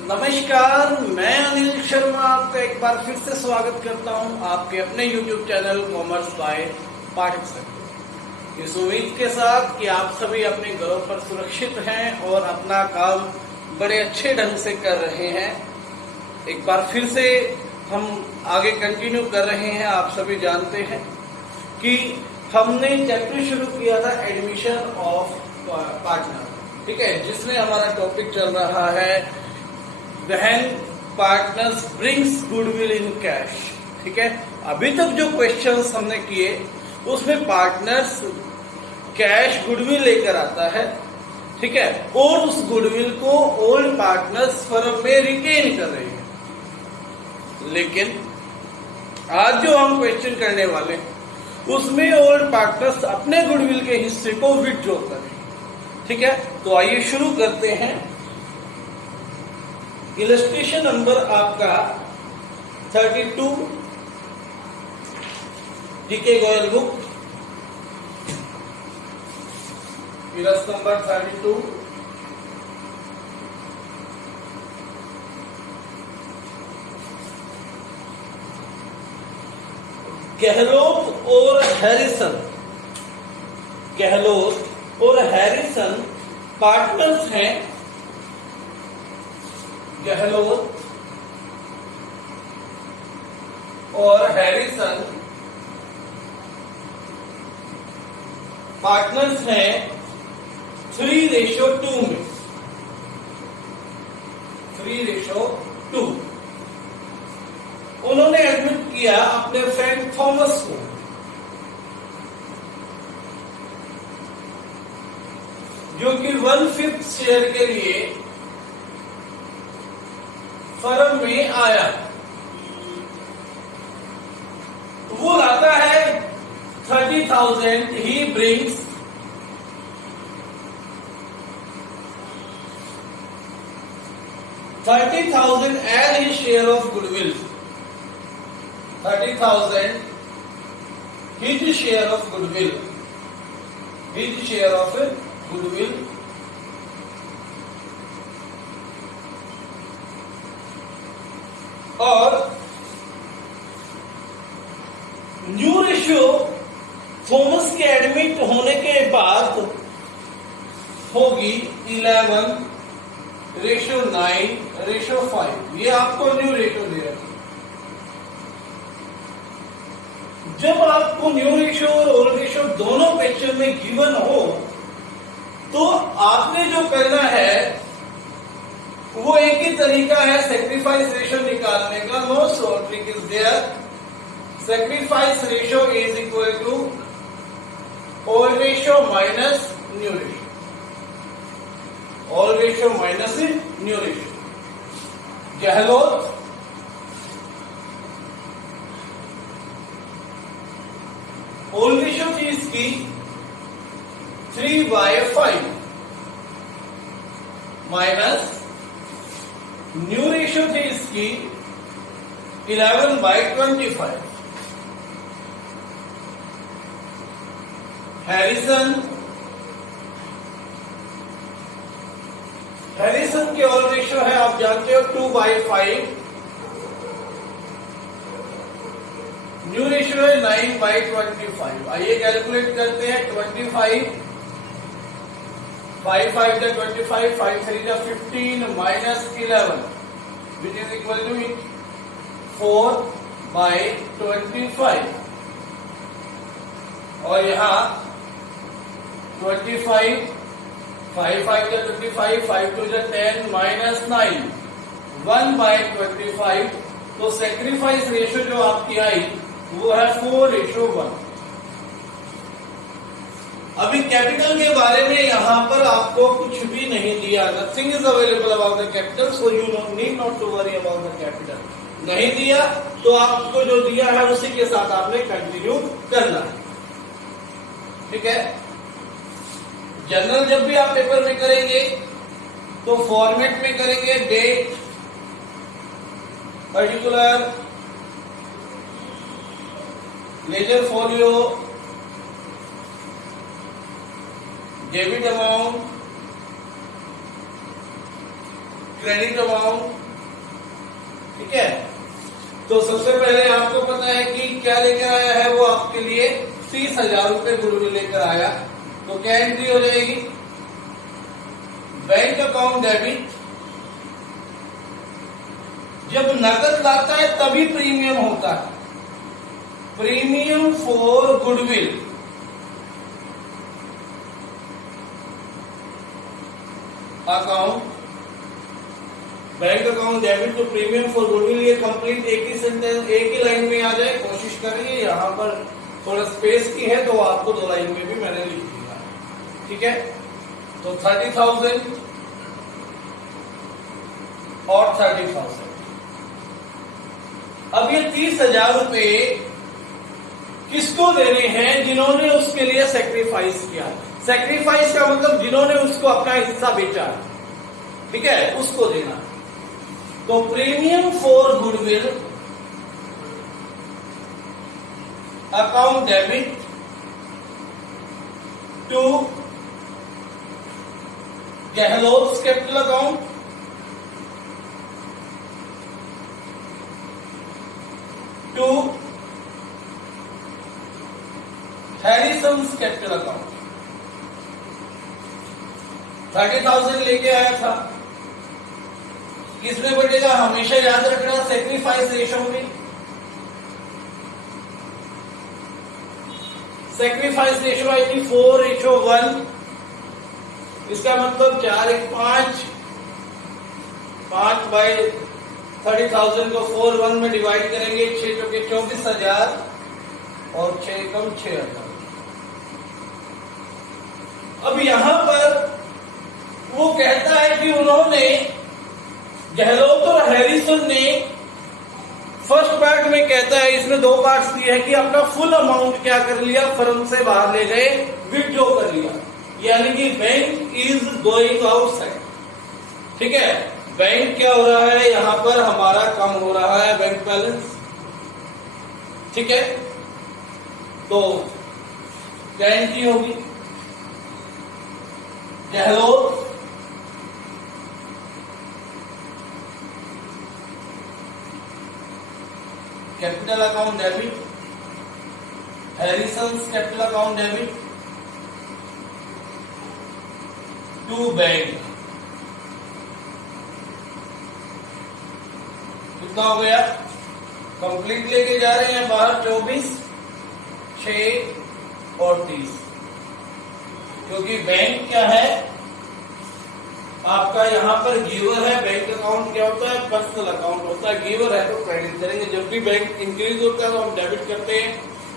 नमस्कार, मैं अनिल शर्मा आपका एक बार फिर से स्वागत करता हूं आपके अपने YouTube channel commerce by Pathak sir. इस उम्मीद के साथ कि आप सभी अपने घरों पर सुरक्षित हैं और अपना काम बड़े अच्छे ढंग से कर रहे हैं। एक बार फिर से हम आगे कंटिन्यू कर रहे हैं। आप सभी जानते हैं कि हमने चैप्टर शुरू किया था एडमिशन ऑफ पार्टनर, ठीक है, जिसमें हमारा टॉपिक चल रहा है When partners brings goodwill in cash। ठीक है, अभी तक जो क्वेश्चंस हमने किए उसमें पार्टनर्स कैश गुडविल लेकर आता है, ठीक है, और उस गुडविल को ओल्ड पार्टनर्स फर्म में रिटेन कर रहे हैं। लेकिन आज जो हम क्वेश्चन करने वाले उसमें ओल्ड पार्टनर्स अपने गुडविल के हिस्से को विथड्रॉ कर रहे हैं। ठीक है, तो आइए शुरू करते हैं। इलस्ट्रेशन नंबर आपका 32 DK Goyal book, illustration number 32। Gehlot और हैरिसन पार्टनर्स हैं। गहलोत और हैरिसन पार्टनर्स हैं 3:2 में, 3:2। उन्होंने एडमिट किया अपने फ्रेंड थॉमस को, जो कि 1/5 शेयर के लिए फर्म में आया। वो लाता है 30,000। He brings 30,000 as his share of goodwill. 30,000 his share of goodwill, his share of goodwill. और न्यू रेशियो थॉमस के एडमिट होने के बाद होगी 11:9:5। ये आपको न्यू रेशियो दे रखी। जब आपको न्यू रेशियो और ओल्ड रेशियो दोनों क्वेश्चन में गिवन हो तो आपने जो करना है वो एक ही तरीका है सैक्रिफाइस रेशियो निकालने का। No short trick is there. Sacrifice ratio is equal to old ratio minus new ratio, old ratio minus new ratio. Gehlot old ratio थी इसकी 3/5 माइनस न्यू रेशियो थी इसकी 11/25। हैरिसन के ओल्ड रेशियो है, आप जानते हो, 2/5। न्यू रेशियो है 9/25। आइए कैलकुलेट करते हैं। 25 5 5 25, 5 3 15 minus 11 which is equal to 4/25। और यहां 25 5 5 25, 5 2 10 माइनस 9 1/25। तो सैक्रिफाइस रेशियो जो आपकी आई वो है 4:1। अभी कैपिटल के बारे में यहां पर आपको कुछ भी नहीं दिया। Nothing is available about the capital, so you need not to worry about the capital. नहीं दिया तो आपको जो दिया है उसी के साथ आपने कंटिन्यू करना है। ठीक है, जनरल जब भी आप पेपर में करेंगे तो फॉर्मेट में करेंगे। Date, particular, ledger folio, debit amount, credit amount. ठीक है, तो सबसे पहले आपको पता है कि क्या लेकर आया है वो आपके लिए 30,000 रुपए गुडविल लेकर आया। तो क्या एंट्री हो जाएगी, बैंक अकाउंट डेबिट। जब नकद लाता है तभी प्रीमियम होता है, premium for goodwill account, bank account debit to premium for goodwill. ये कंप्लीट एक ही सेंटेंस, एक ही लाइन में आ जाए, कोशिश करिए। यहां पर थोड़ा स्पेस की है तो आपको 2 लाइन में भी मैंने लिख दिया। ठीक है, तो 30,000 और 30,000। अब ये 30,000 रुपए किसको देने हैं, जिन्होंने उसके लिए सेक्रीफाइस किया। सेक्रीफाइस का मतलब जिन्होंने उसको अपना हिस्सा बेचा, ठीक है, उसको देना। तो premium for goodwill account debit to Gehlot capital account to Harrison's capital account. 30,000 लेके आया था, किसमें बढ़ेगा हमेशा याद रखना, सेक्रीफाइस रेशो में। सेक्रीफाइस रेशो आएगी 4:1। इसका मतलब 4:5, 5 बाई 30,000 को 4:1 में डिवाइड करेंगे, 6 चौके 24,000 और 6 कम 6,000। अब यहां पर वो कहता है कि उन्होंने, गहलोत और हैरिसन ने, फर्स्ट पार्ट में कहता है, इसमें 2 पार्ट्स दिए हैं कि अपना फुल अमाउंट क्या कर लिया, फर्म से बाहर ले गए, विथड्रॉ कर लिया, यानी कि बैंक इज गोइंग आउटसाइड। ठीक है, बैंक क्या हो रहा है, यहां पर हमारा कम हो रहा है बैंक बैलेंस। ठीक है, तो क्या एंट्री होगी, Gehlot capital account debit, Harrison's capital account debit to bank. कितना हो गया, कंप्लीट लेके जा रहे हैं बाहर 24, 6 और 30, क्योंकि बैंक क्या है आपका, यहां पर गिवर है। बैंक अकाउंट क्या होता है, पर्सनल अकाउंट होता है। गिवर है तो क्रेडिट करेंगे, जब भी बैंक इंक्रीज होता है तो हम डेबिट करते हैं,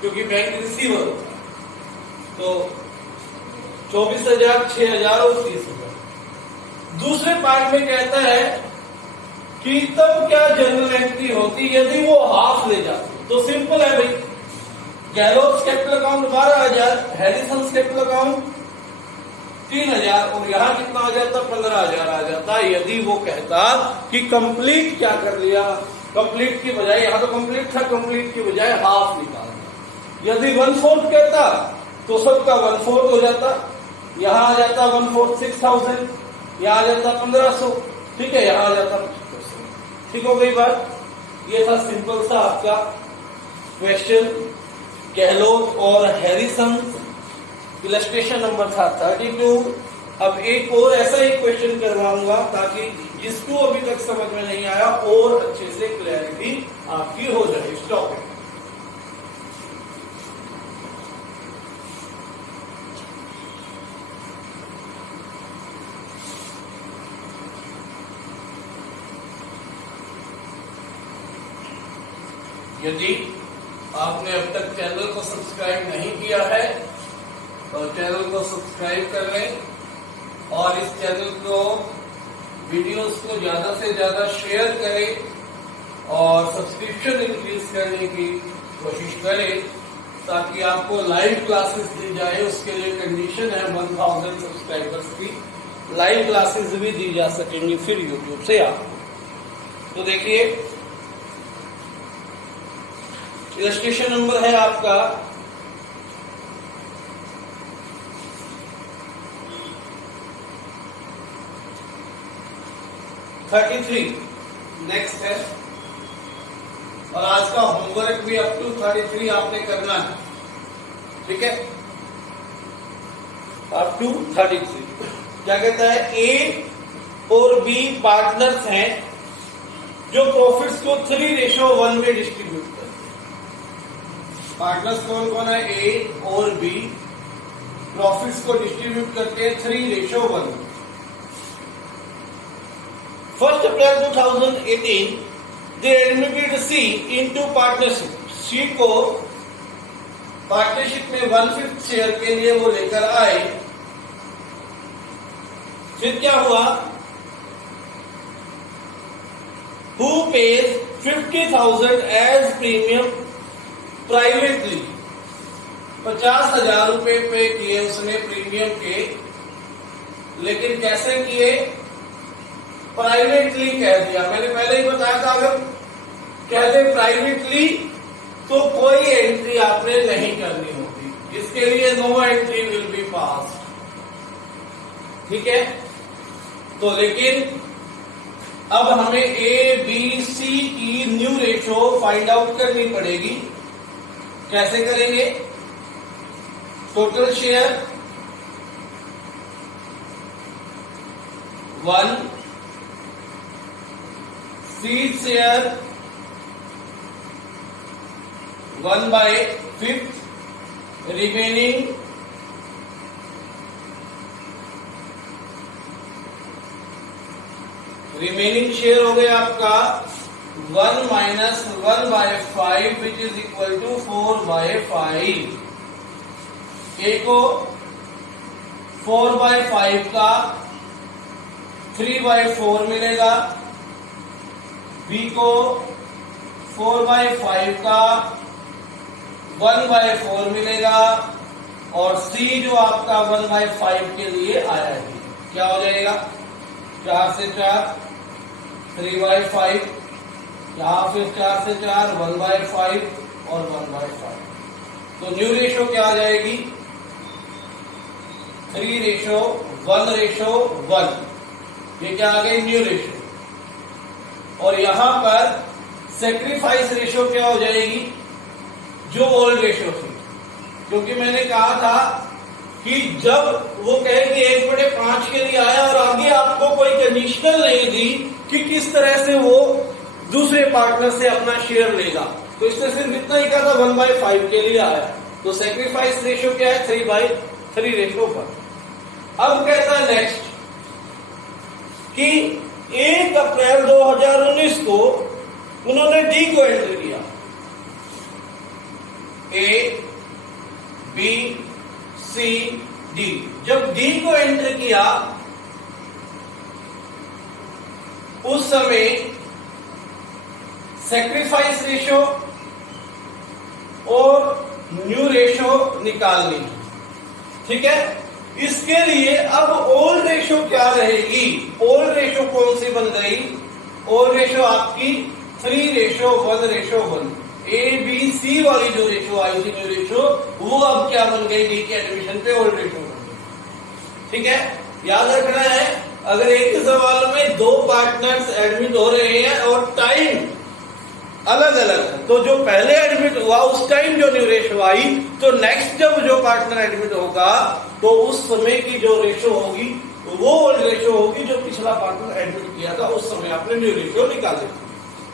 क्योंकि बैंक रिसीवर होता है। तो 24,000, 6,000 और 30,000। दूसरे पार्ट में कहता है कि तब क्या जनरल एंट्री होती यदि वो हाफ ले जाते। तो सिंपल है भाई, Gehlot capital account 12,000, Harrison's capital account 3,000 और यहां कितना आ जाता, 15,000 आ जाता, यदि वो कहता कि कंप्लीट क्या कर लिया, कंप्लीट की बजाय, यहां तो कंप्लीट था, कंप्लीट की बजाय हाफ निकाल दिया। यदि 1/4 कहता तो सबका 1/4 हो जाता, यहां आ जाता 1/4 6,000, यहां आ जाता 1,500। ठीक है, यहां आ जाता 25%। ठीक हो गई बात। ये था सिंपल सा आपका क्वेश्चन, गहलोत और हैरिसन। इलस्ट्रेशन नंबर था 32। अब एक और ऐसा ही क्वेश्चन करवाऊंगा ताकि जिसको अभी तक समझ में नहीं आया और अच्छे से क्लैरिटी आपकी हो जाए इस टॉपिक। यदि आपने अब तक चैनल को सब्सक्राइब नहीं किया है तो चैनल को सब्सक्राइब कर लें और इस चैनल को, वीडियोस को ज्यादा से ज्यादा शेयर करें और सब्सक्रिप्शन इंक्रीज करने की कोशिश करें ताकि आपको लाइव क्लासेस दी जाए। उसके लिए कंडीशन है 1000 सब्सक्राइबर्स की लाइव क्लासेस भी दी जा सकेंगी फिर यूट्यूब से आपको। तो देखिए, इलस्ट्रेशन नंबर है आपका 32। 33 नेक्स्ट है, और आज का होमवर्क भी अप टू 33 आपने करना है, ठीक है, अप टू 33। क्या कहता है, ए और बी पार्टनर्स हैं जो प्रॉफिट्स को 3:1 में डिस्ट्रीब्यूट करते हैं। पार्टनर्स कौन कौन है, ए और बी प्रॉफिट्स को डिस्ट्रीब्यूट करते हैं 3:1 में। 1 अप्रैल 2018 they admitted C into partnership। C को पार्टनरशिप में 1/5 शेयर के लिए वो लेकर आए। फिर क्या हुआ, Who pays 50,000 as premium privately। 50,000 रुपए पे किए उसने प्रीमियम के, लेकिन कैसे किए, प्राइवेटली कह दिया। मैंने पहले ही बताया था, अगर कह दे प्राइवेटली तो कोई एंट्री आपने नहीं करनी होगी, इसके लिए no entry will be passed, ठीक है। तो लेकिन अब हमें ए बी सी की न्यू रेशो फाइंड आउट करनी पड़ेगी। कैसे करेंगे, total share 1, seed share 1/5, remaining share हो गया आपका 1 - 1/5 विच इज इक्वल टू 4/5। ए को 4/5 का 3/4 मिलेगा, बी को 4/5 का 1/4 मिलेगा, और सी जो आपका 1/5 के लिए आया है, क्या हो जाएगा, 4 से 4 3/5, यहां फिर 4 से 4 1/5 और 1/5। तो न्यू रेशो क्या आ जाएगी, 3:1:1। ये क्या आ गई, न्यू रेशो। और यहां पर सेक्रीफाइस रेशो क्या हो जाएगी, जो ओल्ड रेशो थी, क्योंकि मैंने कहा था कि जब वो कहे कि 1/5 के लिए आया और आगे आपको कोई कंडीशनल नहीं दी कि किस तरह से वो दूसरे पार्टनर से अपना शेयर लेगा, तो इसने सिर्फ इतना ही कहा था 1/5 के लिए आया। तो सेक्रीफाइस रेशो क्या है, 3/3:1। अब कहता है नेक्स्ट कि 1 अप्रैल 2019 को उन्होंने डी को एंटर किया, ए बी सी डी। जब डी को एंटर किया उस समय सेक्रीफाइस रेशो और न्यू रेशो निकालनी, ठीक है। इसके लिए अब ओल्ड रेशो क्या रहेगी, ओल्ड रेशो कौन सी बन गई, ओल्ड रेशो आपकी 3:1:1। ए बी सी वाली जो रेशो आई थी न्यू रेशो, वो अब क्या बन गई, डी के एडमिशन पे ओल्ड रेशो बन गई, ठीक है। याद रखना है, अगर एक ही सवाल में 2 पार्टनर्स एडमिट हो रहे हैं और टाइम अलग अलग है, तो जो पहले एडमिट हुआ उस टाइम जो न्यू रेशो आई, तो नेक्स्ट जब जो पार्टनर एडमिट होगा तो उस समय की जो रेशो होगी वो ओल्ड रेशो होगी, जो पिछला पार्टनर एडमिट किया था उस समय आपने न्यू रेशो निकाले,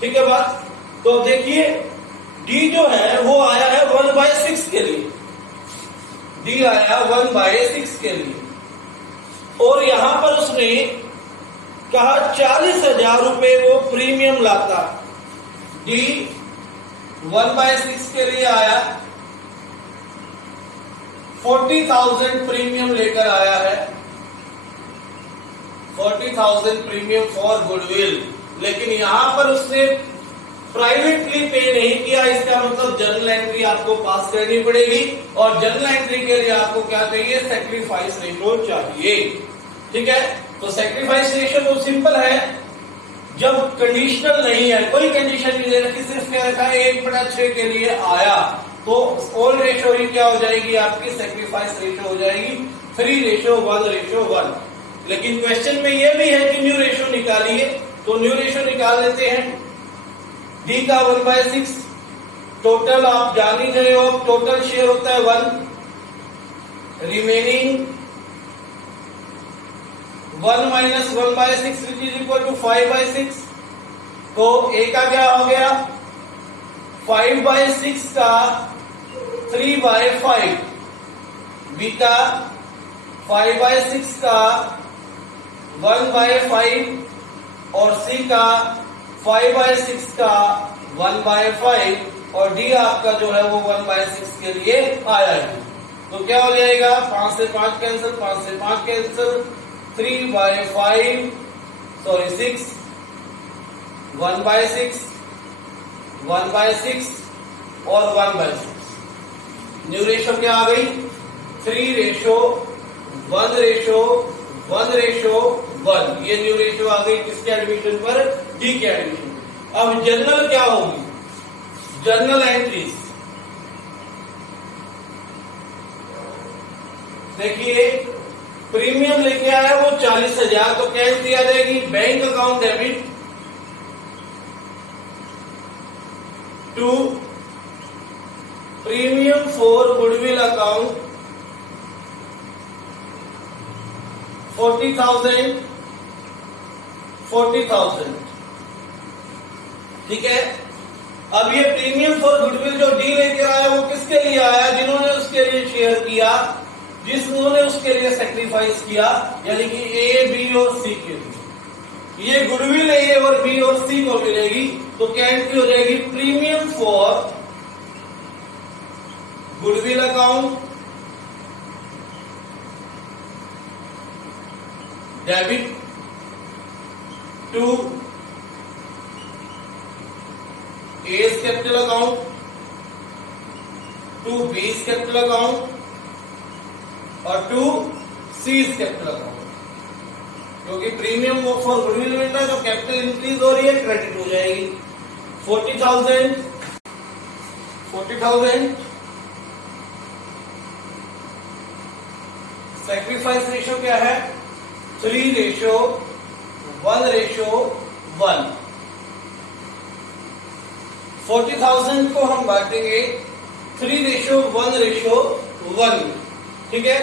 ठीक है बात। तो देखिए डी जो है वो आया है 1/6 के लिए, डी आया 1/6 के लिए, और यहां पर उसने कहा 40,000 रुपए वो प्रीमियम लाता। डी 1/6 के लिए आया, 40,000 प्रीमियम लेकर आया है, 40,000 प्रीमियम फॉर गुडविल। लेकिन यहां पर उसने प्राइवेटली पे नहीं किया, इसका मतलब जर्नल एंट्री आपको पास करनी पड़ेगी, और जर्नल एंट्री के लिए आपको क्या चाहिए, सेक्रीफाइस रेशो चाहिए, ठीक है। तो सेक्रीफाइस रेशो तो सिंपल है, जब कंडीशनल नहीं है, कोई कंडीशन नहीं दे रखी, सिर्फ क्या रखा है 1/6 के लिए आया, तो ओल्ड रेशो ही क्या हो जाएगी आपकी, सेक्रीफाइस रेशो हो जाएगी 3:1:1। लेकिन क्वेश्चन में यह भी है कि न्यू रेशो निकालिए, तो न्यू रेशियो निकाल लेते हैं। डी का 1/6, टोटल आप जान ही गए हो, टोटल शेयर होता है 1, remaining 1 - 1/6 which is equal to 5/6। तो ए का क्या हो गया, 5/6 का 3/5, बी का 5/6 का 1/5 और सी का 5/6 का 1/5 और डी आपका जो है वो 1/6 के लिए आया है। तो क्या हो जाएगा, 5 से 5 कैंसिल, 5 से 5 कैंसिल, 3/5 सॉरी 6, 1/6, 1/6 और 1/6। न्यू रेशियो क्या आ गई, 3:1:1:1। ये न्यू रेशियो आ गई किसके एडमिशन पर, डी के एडमिशन। अब जर्नल क्या होगी, जर्नल एंट्रीज देखिए, प्रीमियम लेके आया वो 40,000, तो कैश दिया जाएगी, bank account debit to premium for goodwill account 40,000। ठीक है। अब ये प्रीमियम फॉर गुडविल जो डी लेकर आया वो किसके लिए आया, जिन्होंने उसके लिए शेयर किया, जिन्होंने उसके लिए सेक्रीफाइस किया, यानी कि ए, बी और सी के लिए। ये गुडविल ए और बी और सी को मिलेगी, तो क्या एंट्री हो जाएगी, premium for goodwill account debit to A's capital account to B's capital account और टू सी's कैपिटल अकाउंट। क्योंकि प्रीमियम फॉर गुडविल मिल रहा है तो कैपिटल इंक्रीज हो रही है, क्रेडिट हो जाएगी। 40,000 सैक्रिफाइस रेशियो क्या है, 3:1:1। 40,000 को हम बांटेंगे 3:1:1। ठीक है,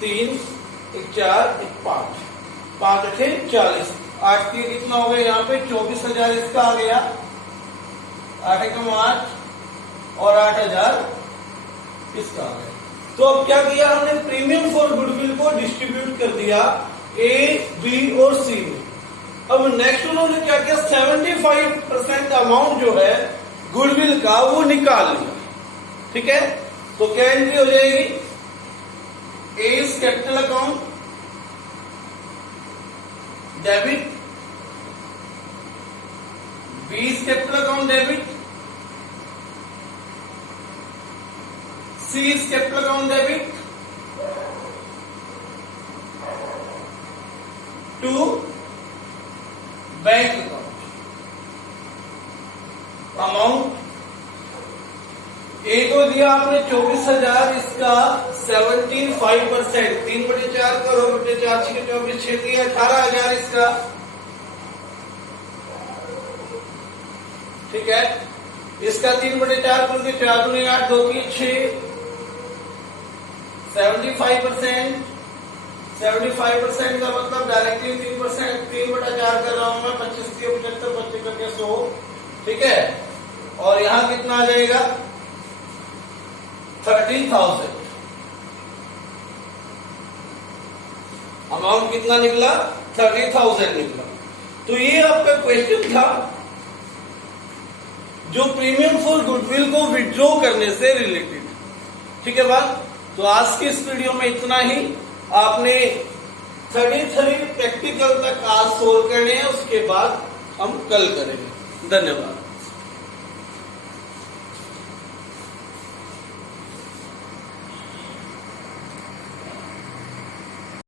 3, 1 4, 1 5, 5 8 40, 8 3 कितना हो गया, यहाँ पे 24,000 इसका आ गया, 8 1 8 और 8,000 इसका आ गया। तो अब क्या किया हमने, प्रीमियम फॉर गुडविल को डिस्ट्रीब्यूट कर दिया ए, बी और सी में। अब नेक्स्ट उन्होंने क्या किया, 75% अमाउंट जो है गुडविल का वो निकाल लिया। ठीक है, तो क्या एंट्री हो जाएगी, A's capital account debit, B's capital account debit, C's capital account debit to bank account. Amount A को दिया आपने 24,000, इसका 75%, 3/4 करो, 4 6 24 6 दिया 18,000 इसका। ठीक है, इसका 3/4 करके 4 दूनी 8, 2 की 6, 75% का मतलब डायरेक्टली 3%, 3/4 कर रहा हूं मैं, 25 के 75, 25 करके 100। ठीक है, और यहां कितना आ जाएगा, 30,000। अमाउंट कितना निकला, 30,000 निकला। तो ये आपका क्वेश्चन था जो प्रीमियम फॉर गुडविल को विड्रॉ करने से रिलेटेड। ठीक है बात, तो आज की इस वीडियो में इतना ही। आपने 33 प्रैक्टिकल तक आज सोल्व करने हैं, उसके बाद हम कल करेंगे। धन्यवाद।